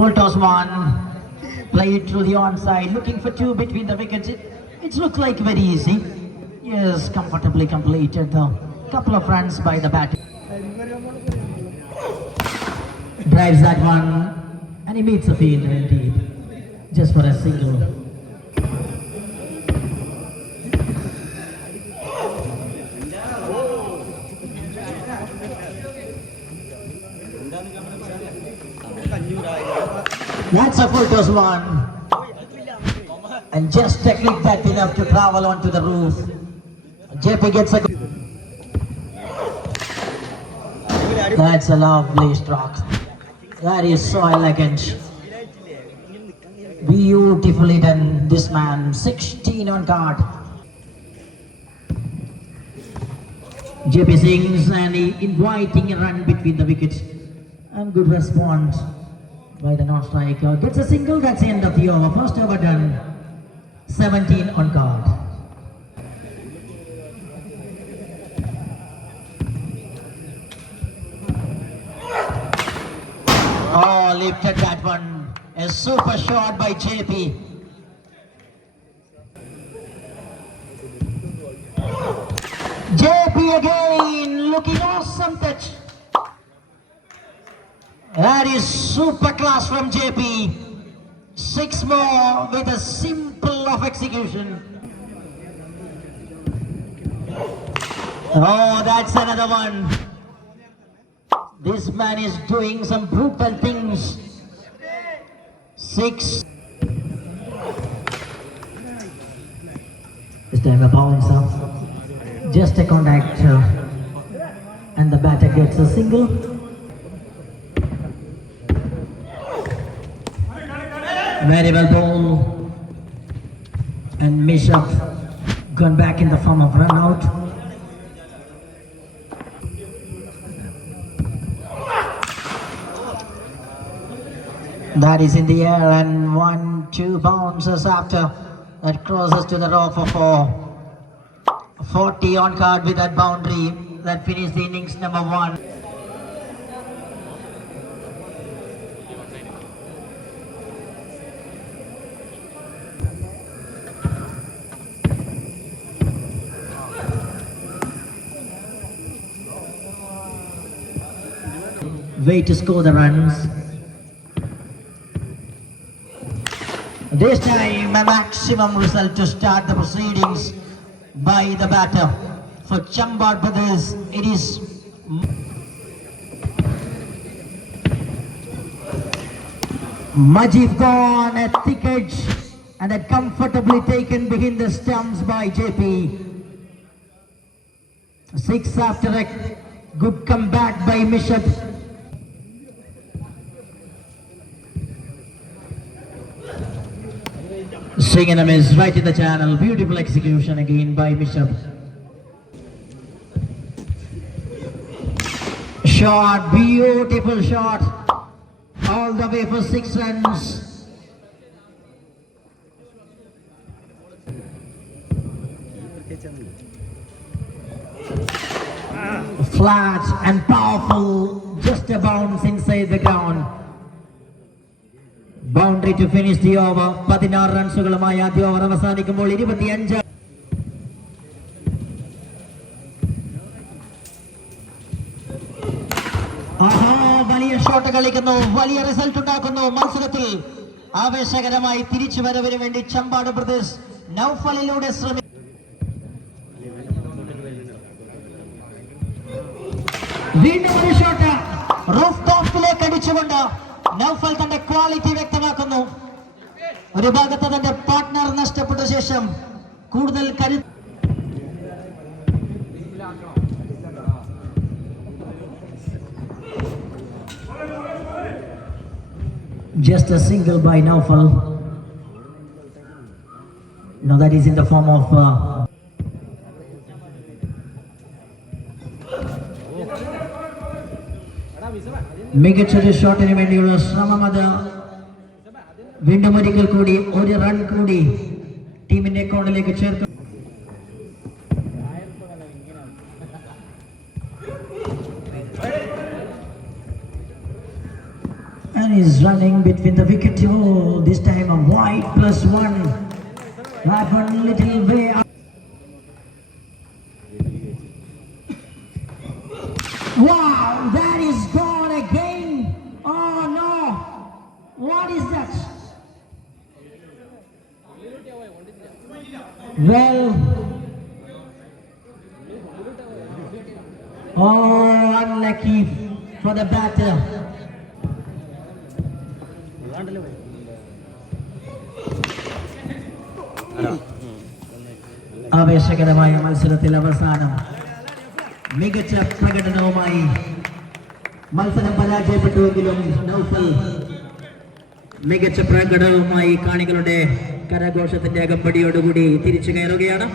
Full toss one. Play it through the onside. Looking for two between the wickets. It looks like very easy. Yes, comfortably completed. The couple of runs by the batter. Drives that one. And he meets the fielder indeed. Just for a single. That's a full toss one. And just technique that enough to travel onto the roof. JP gets a... That's a lovely stroke. That is so elegant. Beautifully done, this man. 16 on card. JP sings and he inviting a run between the wickets. And good response by the non-striker. Gets a single, that's the end of the over. First over done. 17 on card. Oh, lifted that one. A super shot by JP. JP again, looking awesome touch. That is super class from JP. 6 more with a simple of execution. Oh, that's another one. This man is doing some brutal things. 6. This time a bounce up. Just a contact. And the batter gets a single. Very well ball. And Mishap gone back in the form of run out. That is in the air and 1-2 bounces after that crosses to the row for 4. 40 on card with that boundary that finished the innings number 1. Way to score the runs. This time a maximum result to start the proceedings by the batter. For Chambad Brothers, it is Majid gone at thick edge and that comfortably taken behind the stumps by JP. 6 after a good comeback by Mishap. Swing and a miss right in the channel. Beautiful execution again by Mishap. Shot, beautiful shot. All the way for 6 runs. Flat and powerful. Just a bounce inside the ground. Boundary to finish the over. 16 റൺസുകളുമായി ആദ്യ over അവസാനിക്കുമ്പോൾ 25. വലിയ shot കളിക്കുന്നു, വലിയ result ഉണ്ടാക്കുന്നു. മത്സരത്തിൽ ആവേശകരമായി തിരിച്ചു വരവിന് വേണ്ടി ചമ്പാട് ബ്രദേഴ്സ് നൗഫലിലൂടെ ശ്രമിക്കുന്നു. വീണ്ടും ഒരു ഷോട്ട് റൂഫ് ടോപ്പിലേക്ക് അടിച്ചുകൊണ്ട് നൗഫൽ തന്റെ ക്വാളിറ്റി വ്യക്തമാക്കുന്നു. ഒരു ഭാഗത്ത് തന്റെ പാർട്ട്ണർ നഷ്ടപ്പെട്ട ശേഷം കൂടുതൽ കരുത്ത്. Just a single by Naufal. Now that is in the form of മികച്ചൊരു ഷോട്ടിന് വേണ്ടിയുള്ള ശ്രമം. അത് വീണ്ടും ഒരിക്കൽ കൂടി ഒരു റൺ കൂടി ടീമിന്റെ അക്കൗണ്ടിലേക്ക് ചേർക്കും. And is running between the wicket. Oh, this time a wide +1. That one little way up. Wow, that is gone again. Oh no, what is that? Well, oh, unlucky for the batter. ആവേശകരമായ മത്സരത്തിൽ അവസാനം മികച്ച പ്രകടനവുമായി മത്സരം പരാജയപ്പെട്ടുവെങ്കിലും നൗഫൽ മികച്ച പ്രകടനവുമായി കാണികളുടെ കരഘോഷത്തിന്റെ അകമ്പടിയോടുകൂടി തിരിച്ചു കയറുകയാണ്.